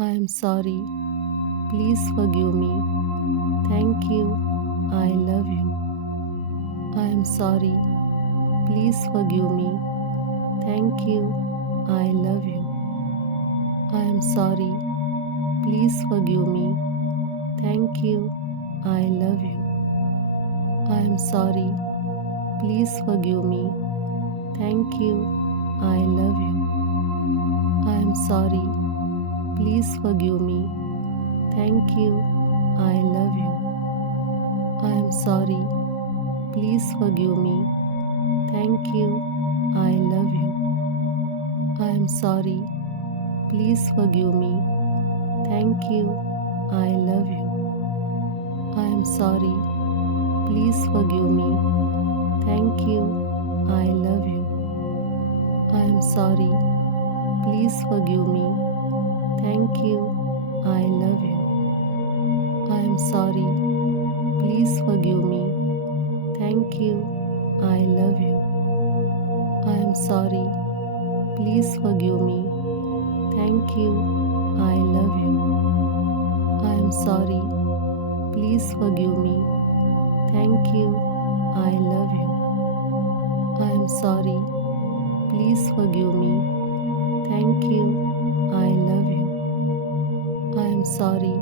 I am sorry. Please forgive me. Thank you. I love you. I am sorry. Please forgive me. Thank you. I love you. I am sorry. Please forgive me. Thank you. I love you. I am sorry. Please forgive me. Thank you. I love you. I am sorry. Please forgive me. Thank you. I love you. I am sorry. Please forgive me. Thank you. I love you. I am sorry. Please forgive me. Thank you. I love you. I am sorry. Please forgive me. Thank you. I love you. I am sorry. Please forgive me. Thank you. I love you. I am sorry. Please forgive me. Thank you. I love you. I am sorry. Please forgive me. Thank you. I love you. I am sorry. Please forgive me. Thank you. I love you. I am sorry. Please forgive me. Thank you. I love you. I am sorry.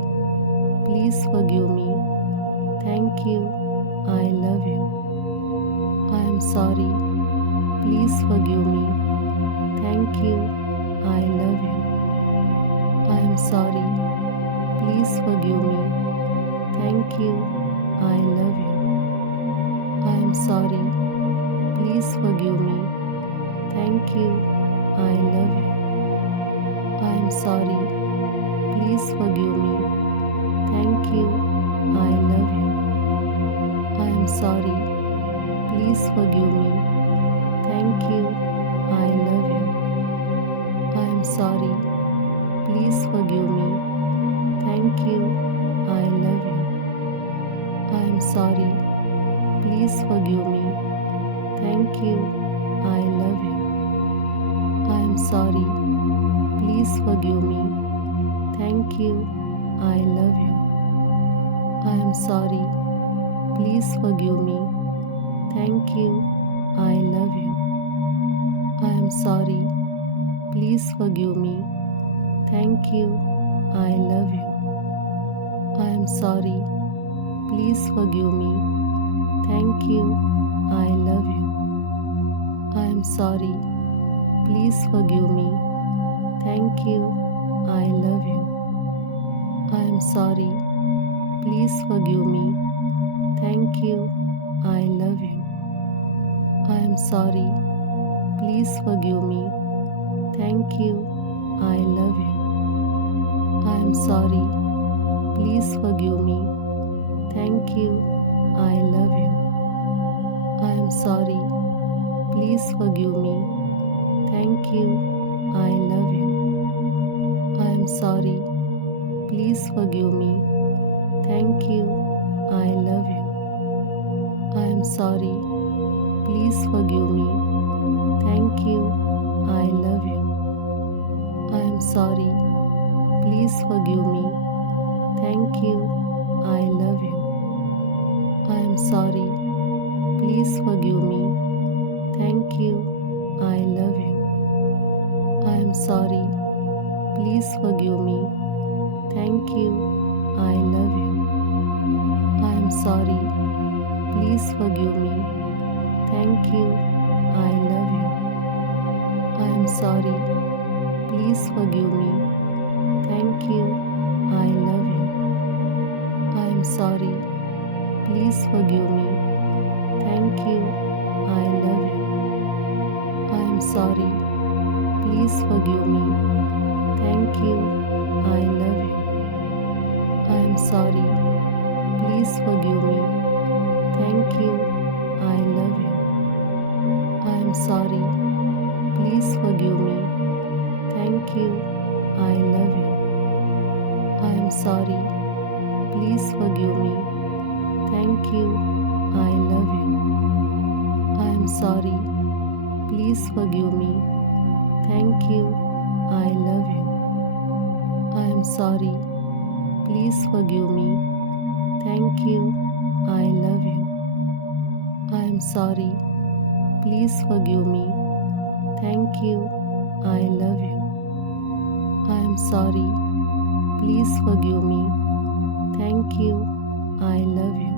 Please forgive me. Thank you. I love you. I am sorry. Please forgive me. Thank you. I love you. I am sorry. Please forgive me. Thank you. I love you. I am sorry. Please forgive me. Thank you. I love you. I am sorry. Please forgive me. Thank you. I love you. I am sorry. Please forgive me. Thank you. I love you. I am sorry. Please forgive me. Thank you. I love you. I am sorry. Please forgive me. Thank you. I love you. I am sorry. Please forgive me. Thank you. I love you. I am sorry. Please forgive me. Thank you. I love you. I am sorry. Please forgive me. Thank you. I love you. I am sorry. Please forgive me. Thank you. I love you. I am sorry. Please forgive me. Thank you. I love you. I am sorry. Please forgive me. Thank you. I love you. I am sorry. Please forgive me. Thank you. I love you. I am sorry. Please forgive me. Thank you. I love you. I am sorry. Please forgive me. Thank you. I love you. I am sorry. Please forgive me. Thank you. I love you. I am sorry. Please forgive me. Thank you. I love you. I am sorry. Please forgive me. Thank you. I love you. I am sorry. Please forgive me. Thank you. I love you. I am sorry. Please forgive me. Thank you. I love you. I am sorry. Please forgive me. Thank you. I love you. I am sorry. Please forgive me. Thank you. I love you. I am sorry. Please forgive me. Thank you. I love you. I am sorry. Please forgive me. Thank you. I love you. I am sorry. Please forgive me. Thank you. I love you. I am sorry. Please forgive me. Thank you. I love you. I am sorry. Please forgive me. Thank you. I love you. I am sorry. Please forgive me. Thank you. I love you. I am am sorry. Please forgive me. Thank you. I love you. I am sorry. Please forgive me. Thank you. I love you. I am sorry. Please forgive me. Thank you. I love you.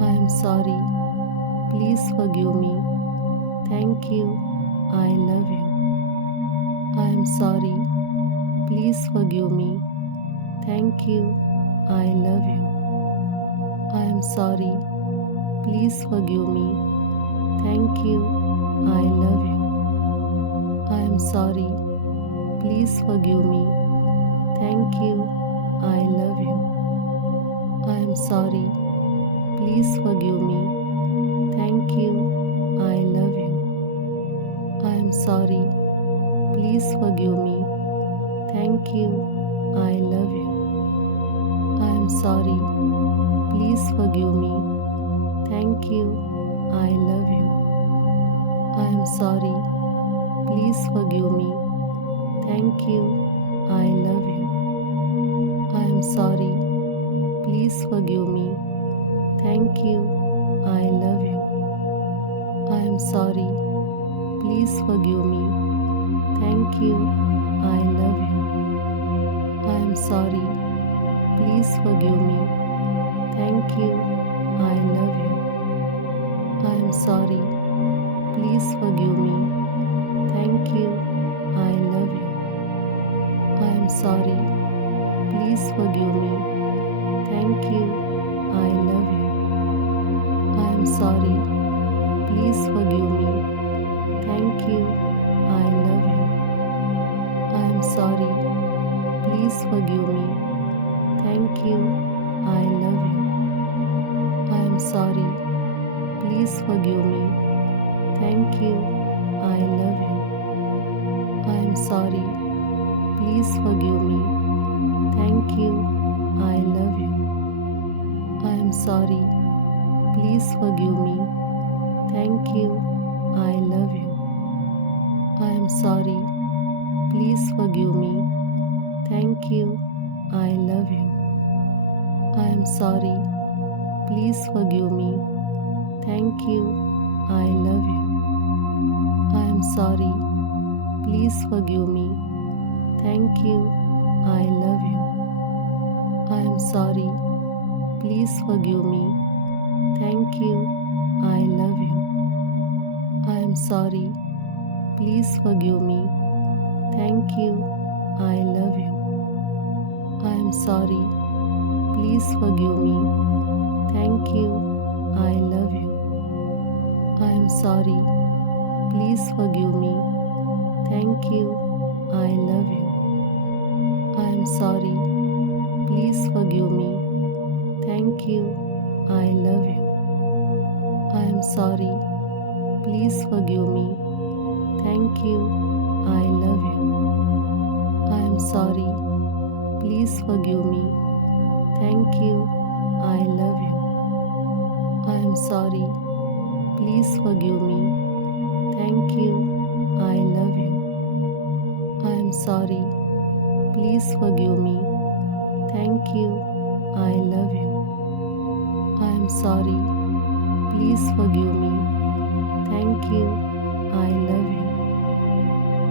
I am sorry. Please forgive me. Thank you. I love you. I am sorry. Please forgive me. Thank you. I love you. I am sorry. Please forgive me. Thank you. I love you. I am sorry. Please forgive me. Thank you. I love you. I am sorry. Please forgive me. Thank you. I love you. I am sorry. Please forgive me. Thank you. I love you. I am sorry. Please forgive me. Thank you. I love you. I am sorry. Please forgive me. Thank you. I love you. I am sorry. Please forgive me. Thank you. I love you. I am sorry. Please forgive me. Thank you. I love you. I am sorry. Please forgive me. Thank you. I love you. I am sorry. Please forgive me. Thank you. I love you. I am sorry. Please forgive me. Thank you. I love you. I am sorry. Please forgive me. Thank you. I love you. I am sorry. Please forgive me. Thank you. I love you. I am sorry. Please forgive me. Thank you. I love you. I am sorry. Please forgive me. Thank you. I love you. I am sorry. Please forgive me. Thank you. I love you. I am sorry. Please forgive me. Thank you. I love you. I am sorry. Please forgive me. Thank you. I love you. I am sorry. Please forgive me. Thank you. I love you. I am sorry. Please forgive me. Thank you. I love you. I am sorry. Please forgive me. Thank you. I love you. I am sorry. Please forgive me. Thank you. I love you. I am sorry. Please forgive me. Thank you. I love you. I am sorry. Please forgive me. Thank you. I love you. I am sorry. Please forgive me. Thank you. I love you. I am sorry. Please forgive me. Thank you. I love you. I am sorry. Please forgive me. Thank you. I love you. I am sorry. Please forgive me. Thank you. I love you. I am sorry. Please forgive me. Thank you. I love you.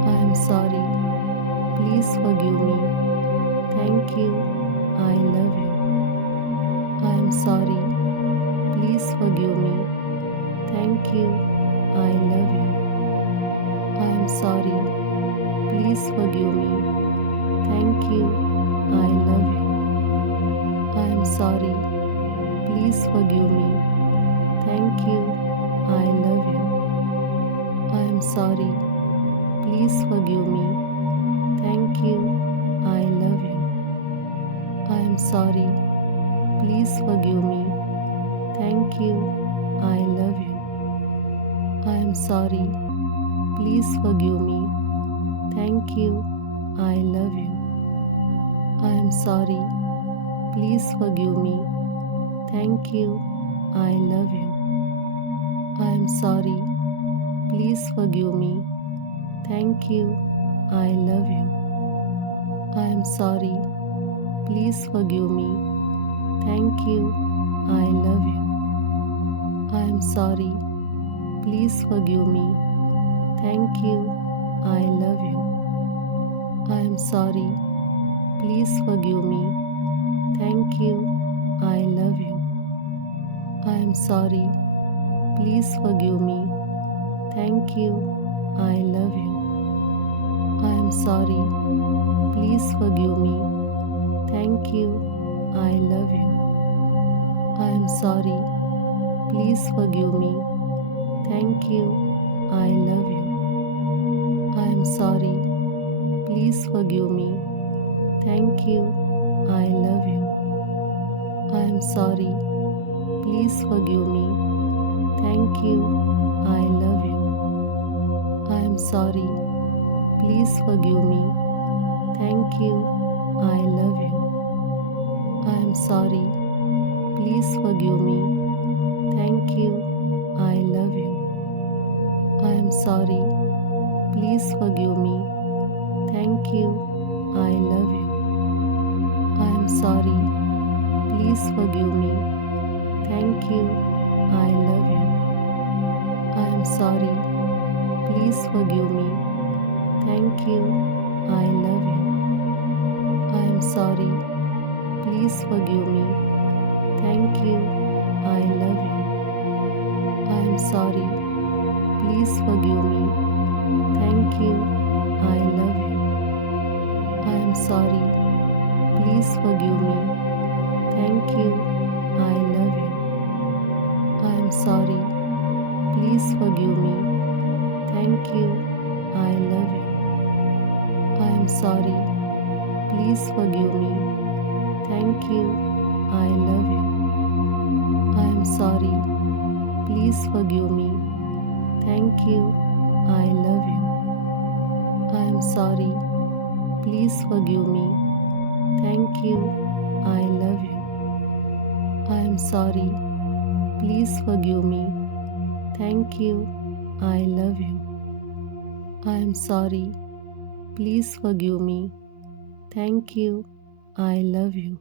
I am sorry. Please forgive me. Thank you. I love you. I am sorry. Please forgive me. Thank you. I love you. I am sorry. Please forgive me. Thank you. I love you. I am sorry. Please forgive me. Thank you. I love you. I am sorry. Please forgive me. Thank you. I love you. I am sorry. Please forgive me. Thank you. I love you. I am sorry. Please forgive me. Thank you. I love you. I am sorry. Please forgive me. Thank you. I love you. I am sorry. Please forgive me. Thank you. I love you. I am sorry. Please forgive me. Thank you. I love you. I am sorry. Please forgive me. Thank you. I love you. I am sorry. Please forgive me. Thank you. I love you. I am sorry. Please forgive me. Thank you. I love you. I am sorry. Please forgive me. Thank you. I love you. I am sorry. Please forgive me. Thank you. I love you. I am sorry. Please forgive me. Thank you. I love you. I am sorry. Please forgive me. Thank you. I love you. I am sorry. Please forgive me. Thank you. I love you. I am sorry. Please forgive me. Thank you. I love you. I am sorry. Please forgive me. Thank you. I love you. I am sorry. Please forgive me. Thank you. I love you. I am sorry. Please forgive me. Thank you. I love you. I am sorry. Please forgive me. Thank you. I love you. I am sorry. Please forgive me. Thank you. I love you. I am sorry. Please forgive me. Thank you. I love you. I am sorry. Please forgive me. Thank you. I love you. I am sorry. Please forgive me. Thank you. I love you. I am sorry. Please forgive me. Thank you. I love you. I am sorry. Please forgive me. Thank you. I love you. I am sorry. Please forgive me. Thank you. I love you. I am sorry. Please forgive me. Thank you. I love you.